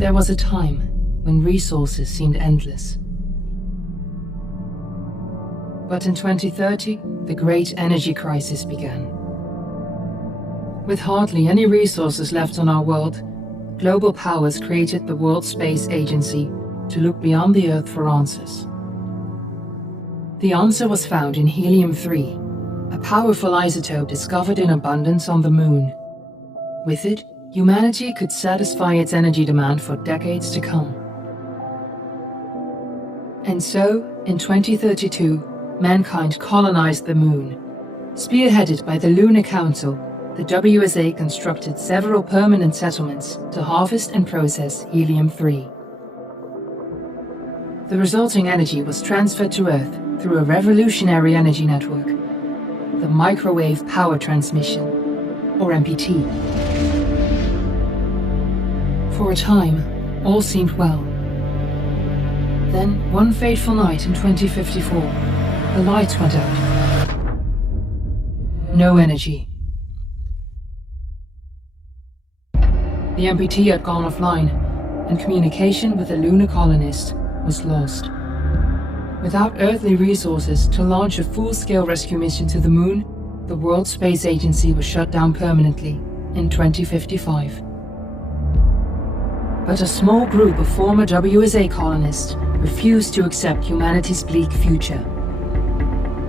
There was a time when resources seemed endless. But in 2030, the great energy crisis began. With hardly any resources left on our world, global powers created the World Space Agency to look beyond the Earth for answers. The answer was found in helium-3, a powerful isotope discovered in abundance on the Moon. With it, humanity could satisfy its energy demand for decades to come. And so, in 2032, mankind colonized the Moon. Spearheaded by the Lunar Council, the WSA constructed several permanent settlements to harvest and process helium-3. The resulting energy was transferred to Earth through a revolutionary energy network, the Microwave Power Transmission, or MPT. For a time, all seemed well. Then, one fateful night in 2054, the lights went out. No energy. The MPT had gone offline, and communication with the lunar colonist was lost. Without earthly resources to launch a full-scale rescue mission to the Moon, the World Space Agency was shut down permanently in 2055. But a small group of former WSA colonists refused to accept humanity's bleak future.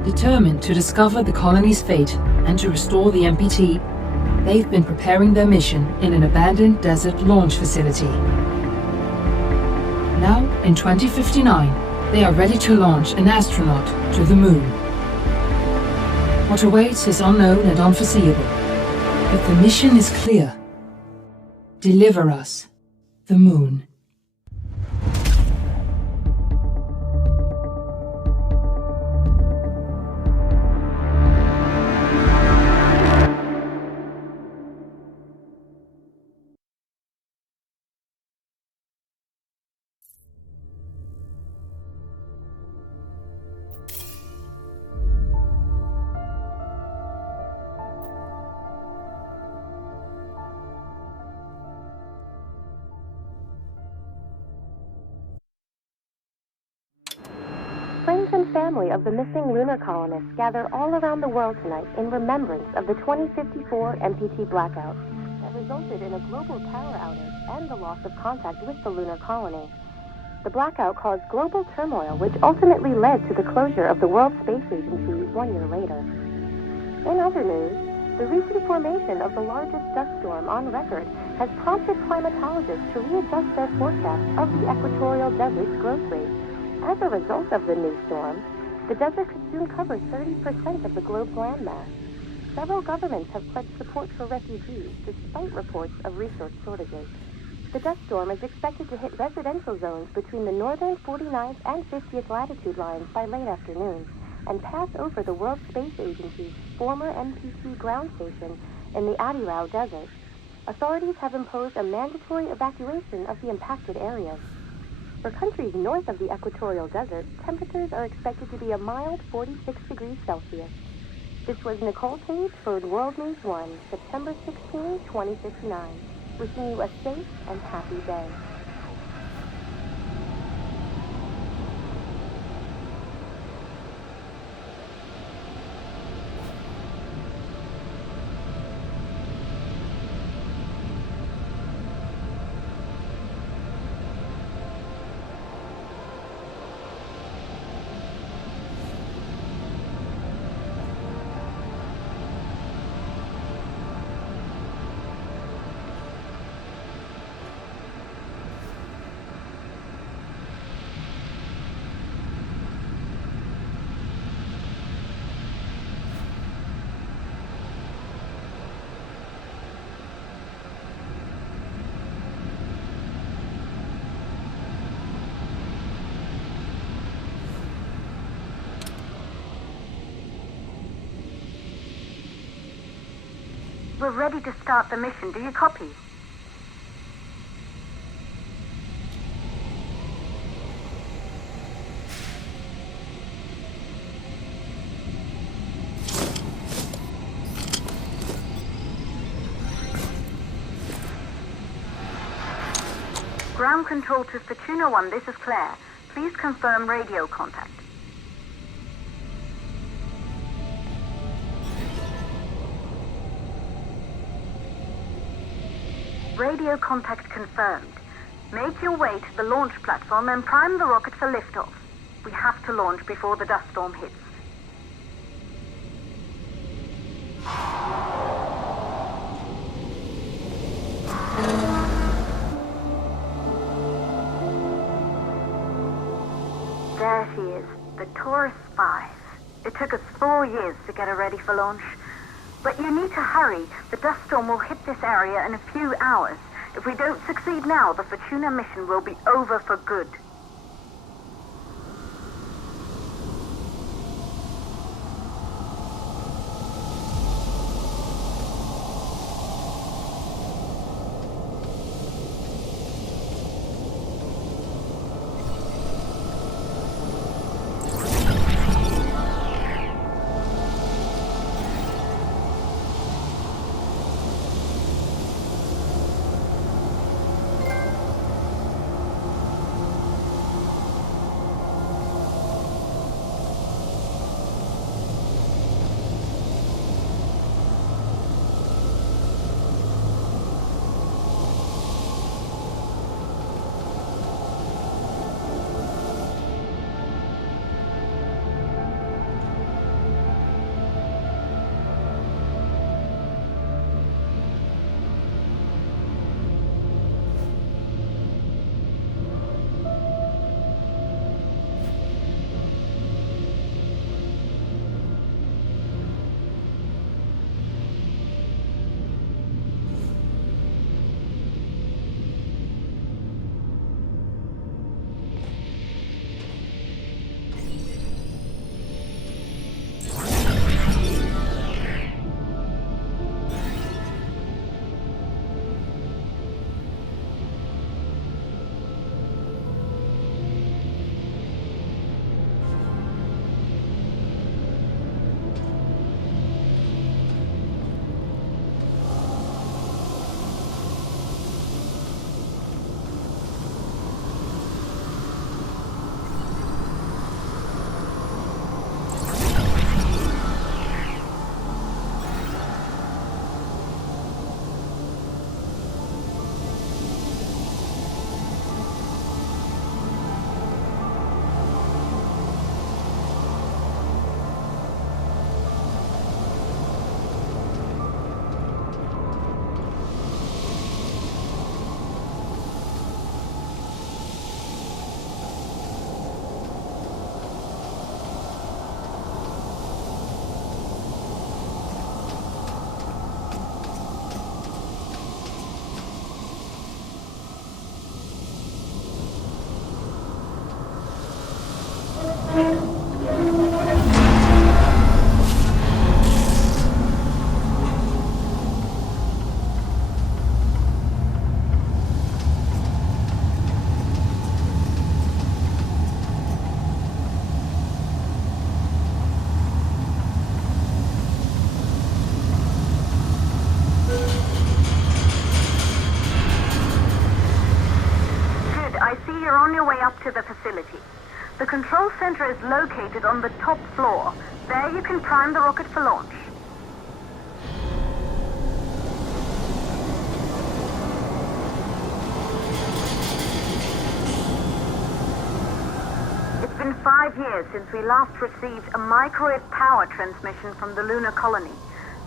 Determined to discover the colony's fate and to restore the MPT, they've been preparing their mission in an abandoned desert launch facility. Now, in 2059, they are ready to launch an astronaut to the Moon. What awaits is unknown and unforeseeable, but the mission is clear. Deliver us the Moon. Friends and family of the missing lunar colonists gather all around the world tonight in remembrance of the 2054 MPT blackout that resulted in a global power outage and the loss of contact with the lunar colony. The blackout caused global turmoil, which ultimately led to the closure of the World Space Agency 1 year later. In other news, the recent formation of the largest dust storm on record has prompted climatologists to readjust their forecast of the equatorial desert's growth rate. As a result of the new storm, the desert could soon cover 30% of the globe's landmass. Several governments have pledged support for refugees, despite reports of resource shortages. The dust storm is expected to hit residential zones between the northern 49th and 50th latitude lines by late afternoon, and pass over the World Space Agency's former MPT ground station in the Adirau Desert. Authorities have imposed a mandatory evacuation of the impacted areas. For countries north of the equatorial desert, temperatures are expected to be a mild 46 degrees Celsius. This was Nicole Page for World News 1, September 16, 2059. Wishing you a safe and happy day. We're ready to start the mission. Do you copy? Ground control to Fortuna 1, this is Claire. Please confirm radio contact. Radio contact confirmed. Make your way to the launch platform and prime the rocket for liftoff. We have to launch before the dust storm hits. There she is, the Taurus V. It took us 4 years to get her ready for launch. But you need to hurry. The dust storm will hit this area in a few hours. If we don't succeed now, the Fortuna mission will be over for good. To the facility. The control center is located on the top floor. There you can prime the rocket for launch. It's been 5 years since we last received a microwave power transmission from the lunar colony.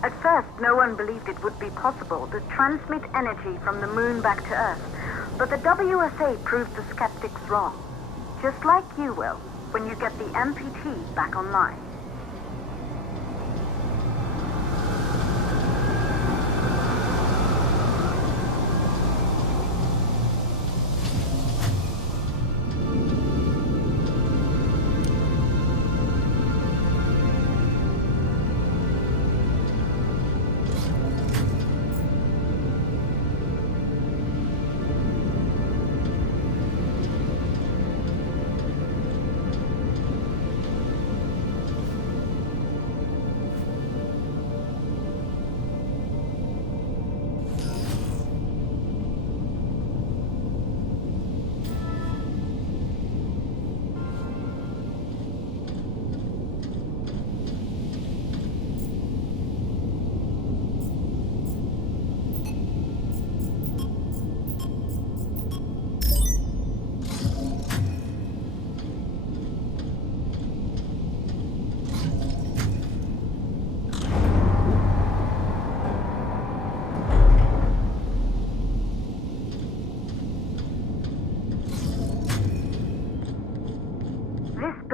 At first, no one believed it would be possible to transmit energy from the moon back to Earth. But the WSA proved the skeptics wrong. Just like you will, when you get the MPT back online.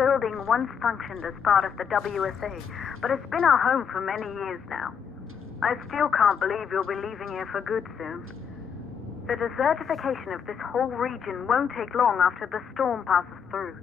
building once functioned as part of the WSA, but it's been our home for many years now. I still can't believe you'll be leaving here for good soon. The desertification of this whole region won't take long after the storm passes through.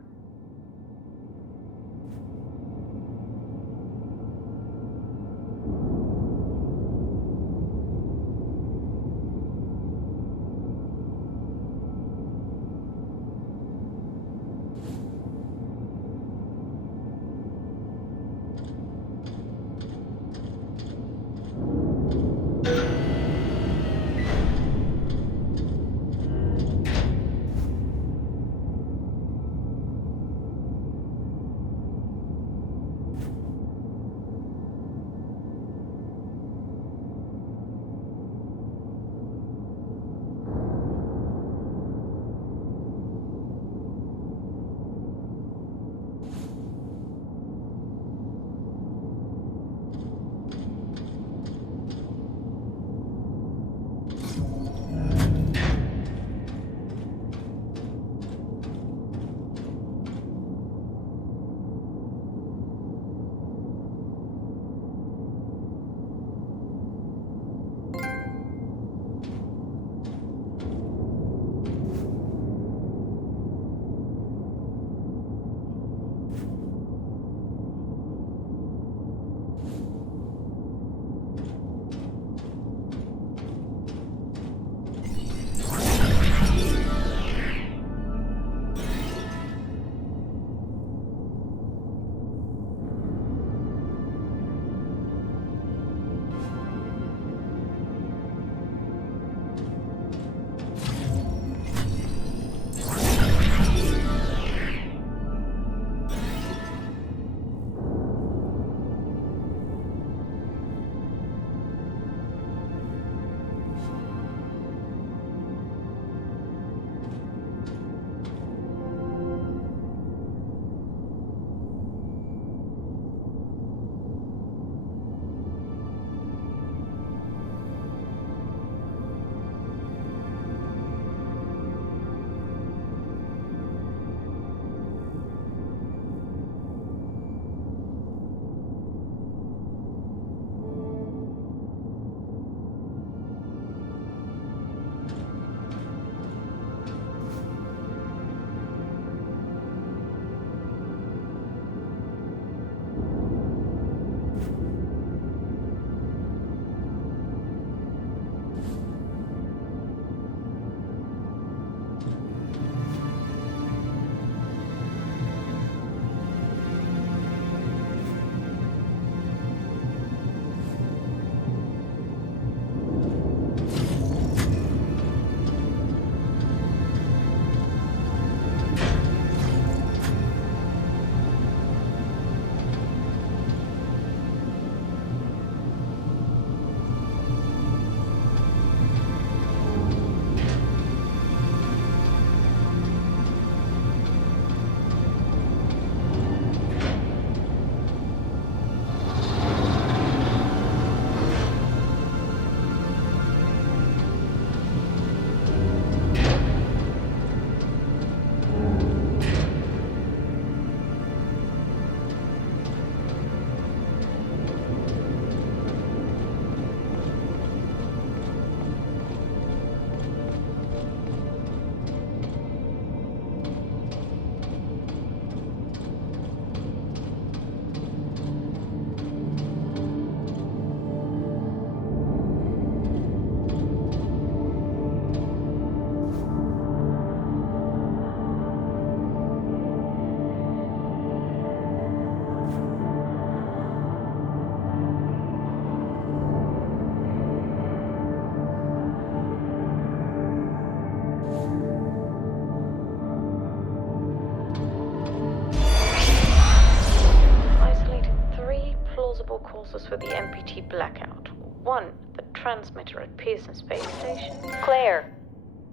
causes for the MPT blackout. 1, the transmitter at Pearson Space Station. Claire,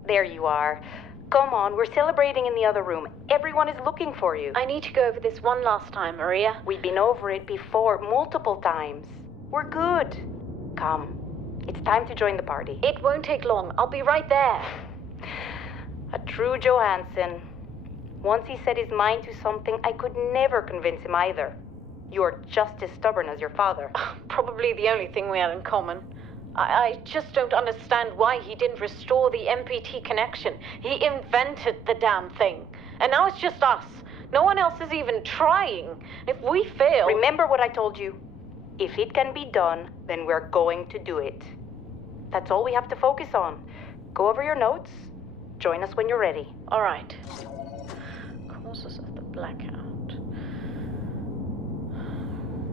there you are. Come on, we're celebrating in the other room. Everyone is looking for you. I need to go over this one last time, Maria. We've been over it before, multiple times. We're good. Come, it's time to join the party. It won't take long. I'll be right there. A true Johansson. Once he set his mind to something, I could never convince him either. You're just as stubborn as your father. Probably the only thing we had in common. I just don't understand why he didn't restore the MPT connection. He invented the damn thing. And now it's just us. No one else is even trying. If we fail... Remember what I told you. If it can be done, then we're going to do it. That's all we have to focus on. Go over your notes. Join us when you're ready. All right. Causes of the blackout.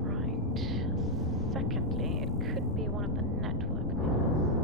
Right. Secondly, it could be one of the network mirrors.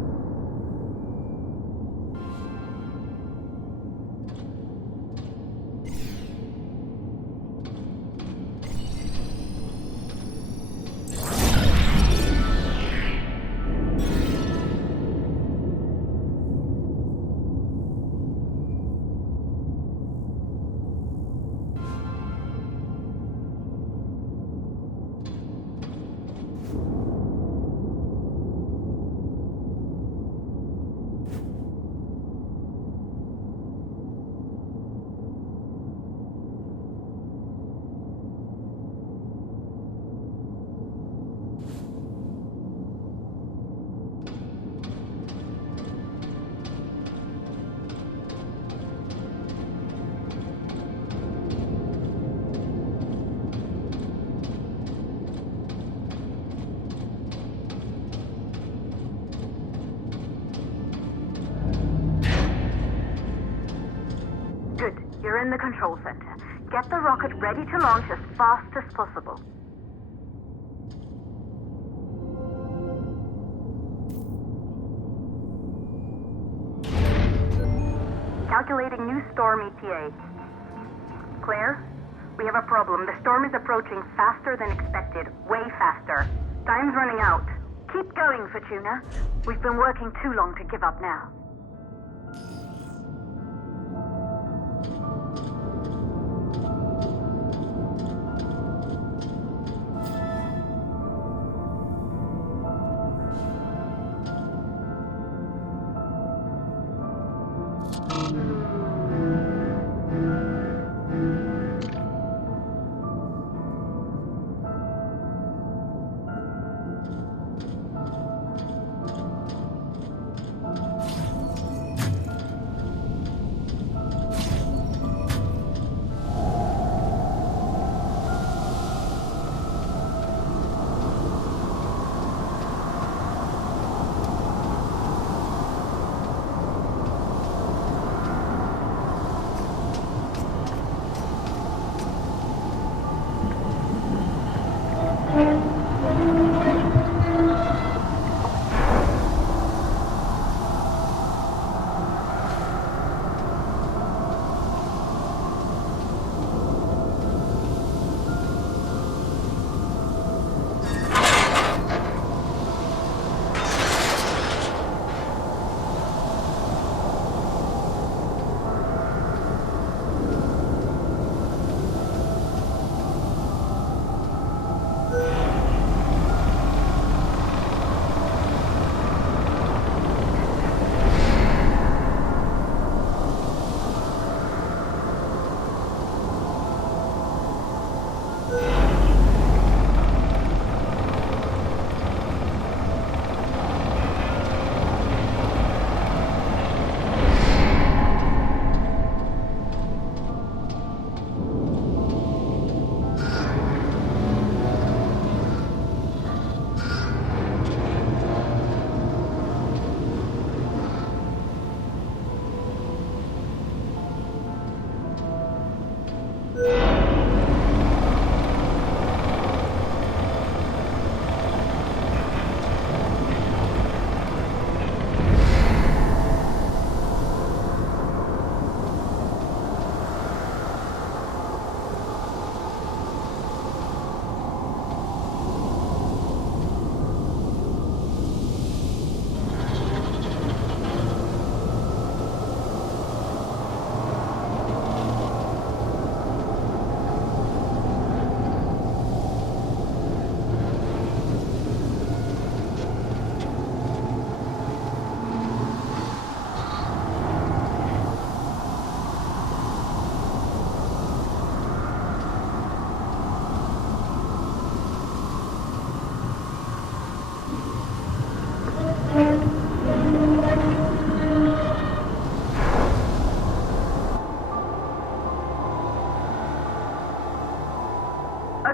You're in the control center. Get the rocket ready to launch as fast as possible. Calculating new storm ETA. Claire, we have a problem. The storm is approaching faster than expected. Way faster. Time's running out. Keep going, Fortuna. We've been working too long to give up now.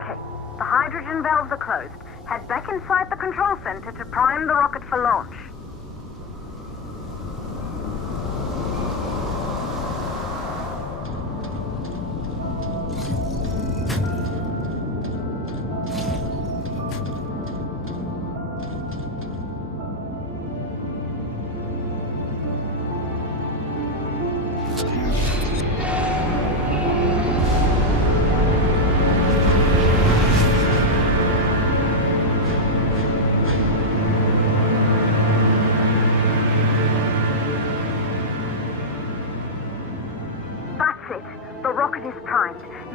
Okay, the hydrogen valves are closed. Head back inside the control center to prime the rocket for launch.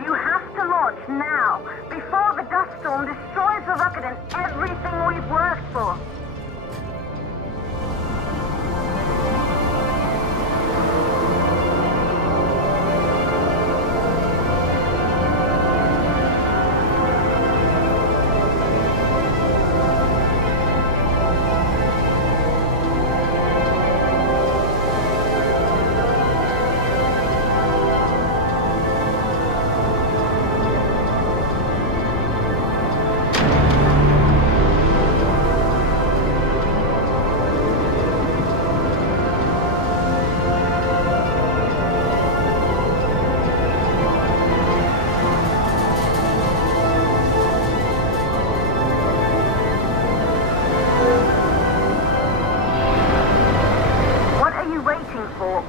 You have to launch now, before the dust storm destroys the rocket and everything we've worked for.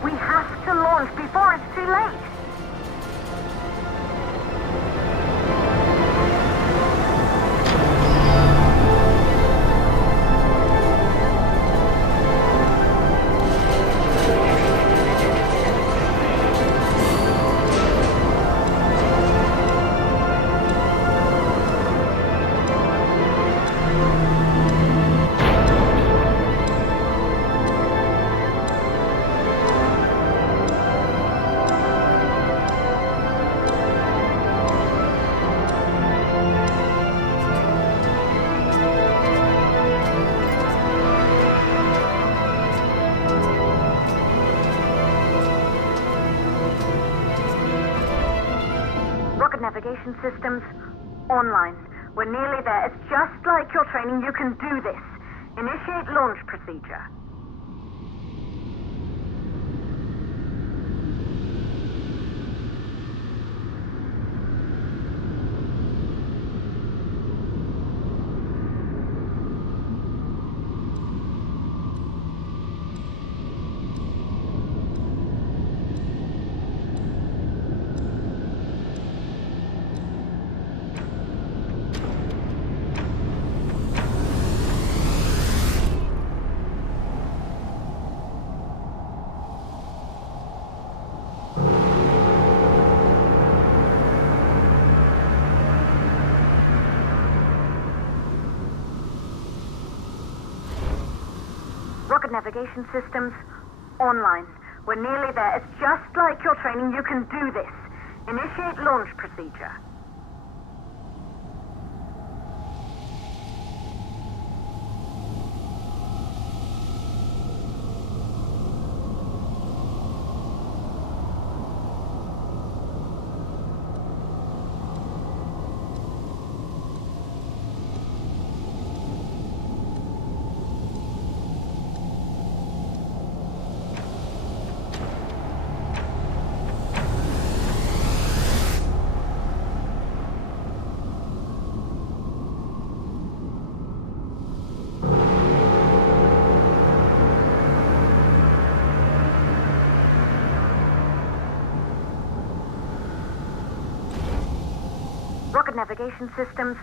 We have to launch before it's too late. Navigation systems online. We're nearly there. It's just like your training. You can do this. Initiate launch procedure. Rocket navigation systems online. We're nearly there. It's just like your training. You can do this. Initiate launch procedure. Rocket navigation systems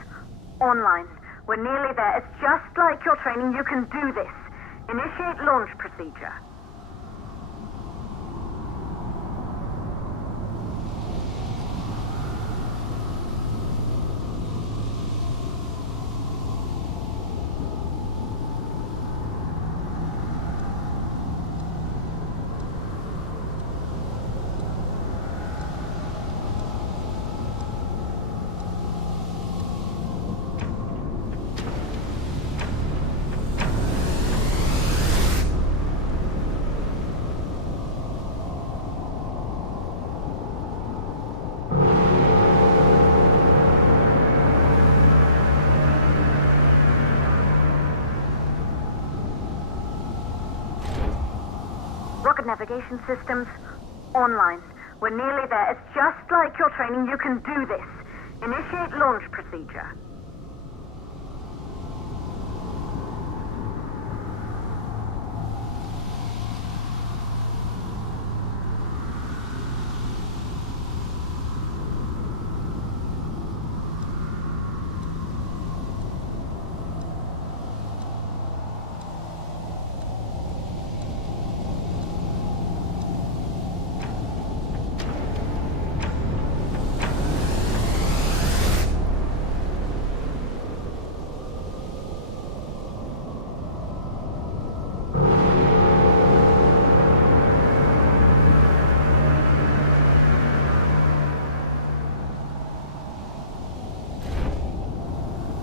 online. We're nearly there. It's just like your training. You can do this. Initiate launch procedure. Rocket navigation systems online. We're nearly there. It's just like your training. You can do this. Initiate launch procedure.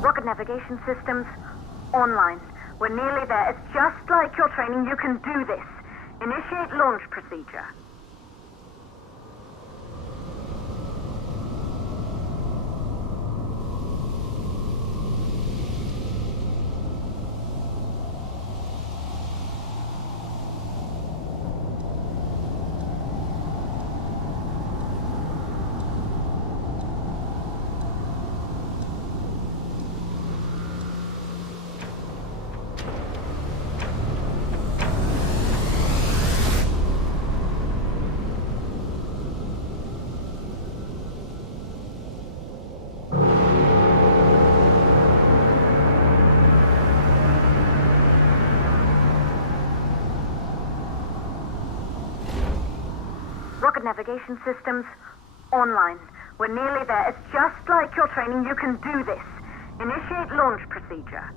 Rocket navigation systems online. We're nearly there. It's just like your training. You can do this. Initiate launch procedure. Rocket navigation systems online. We're nearly there. It's just like your training. You can do this. Initiate launch procedure.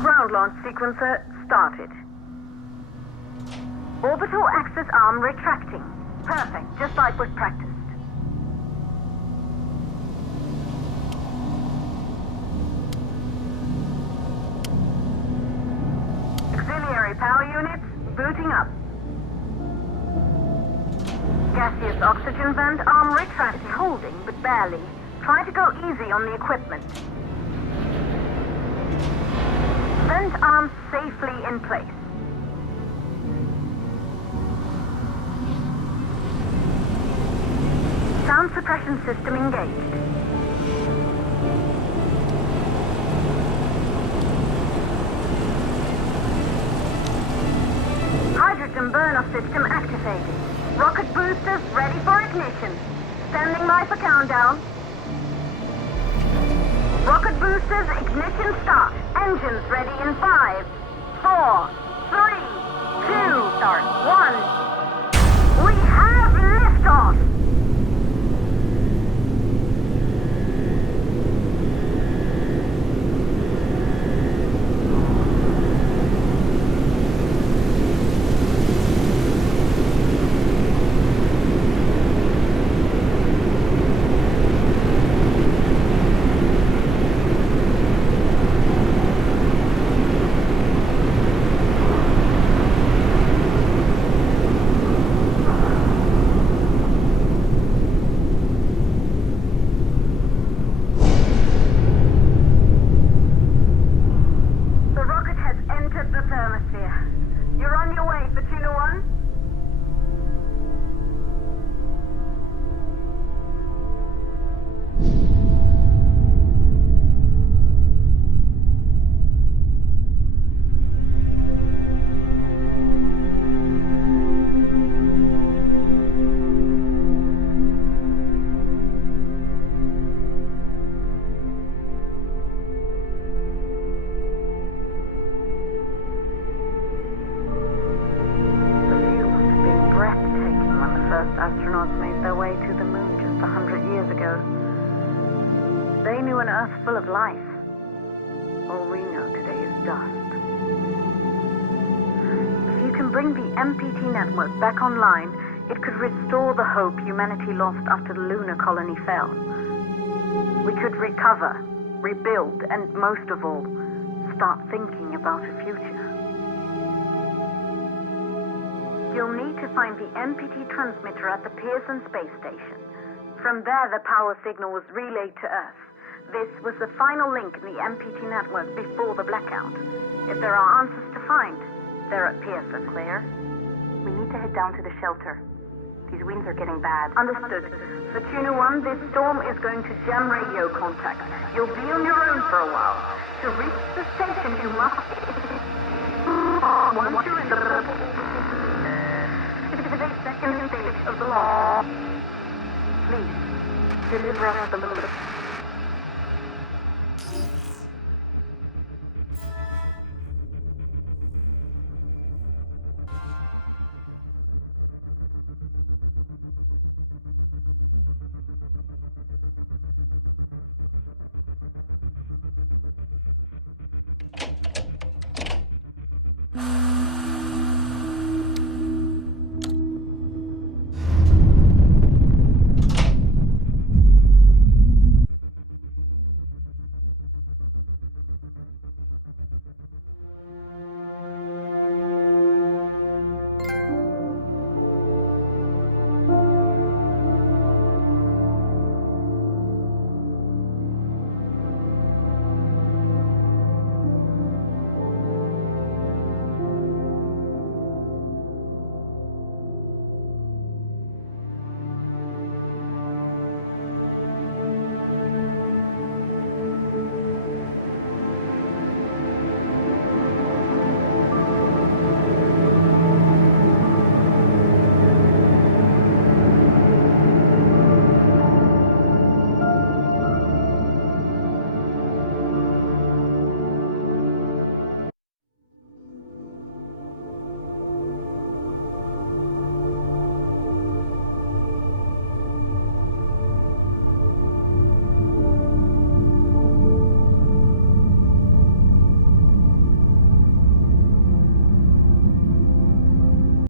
Ground launch sequencer started. Orbital axis arm retracting. Perfect, just like we've practiced. Auxiliary power units booting up. Gaseous oxygen vent arm retracted. It's holding, but barely. Try to go easy on the equipment. Vent arm safely in place. Sound suppression system engaged. Hydrogen burn-off system activated. Rocket boosters ready for ignition. Standing by for countdown. Rocket boosters ignition start. Engines ready in 5, 4, 3, 2, start, 1. We have liftoff! Astronauts made their way to the moon just 100 years ago. They knew an Earth full of life. All we know today is dust. If you can bring the MPT network back online, it could restore the hope humanity lost after the lunar colony fell. We could recover, rebuild, and most of all, start thinking about a future. You'll need to find the MPT transmitter at the Pearson space station. From there, the power signal was relayed to Earth. This was the final link in the MPT network before the blackout. If there are answers to find, they're at Pearson. Claire, we need to head down to the shelter. These winds are getting bad. Understood. Fortuna 1, this storm is going to jam radio contact. You'll be on your own for a while. To reach the station, you must... Once you're in the... 62nd stage of the law. Please, deliver us the loop.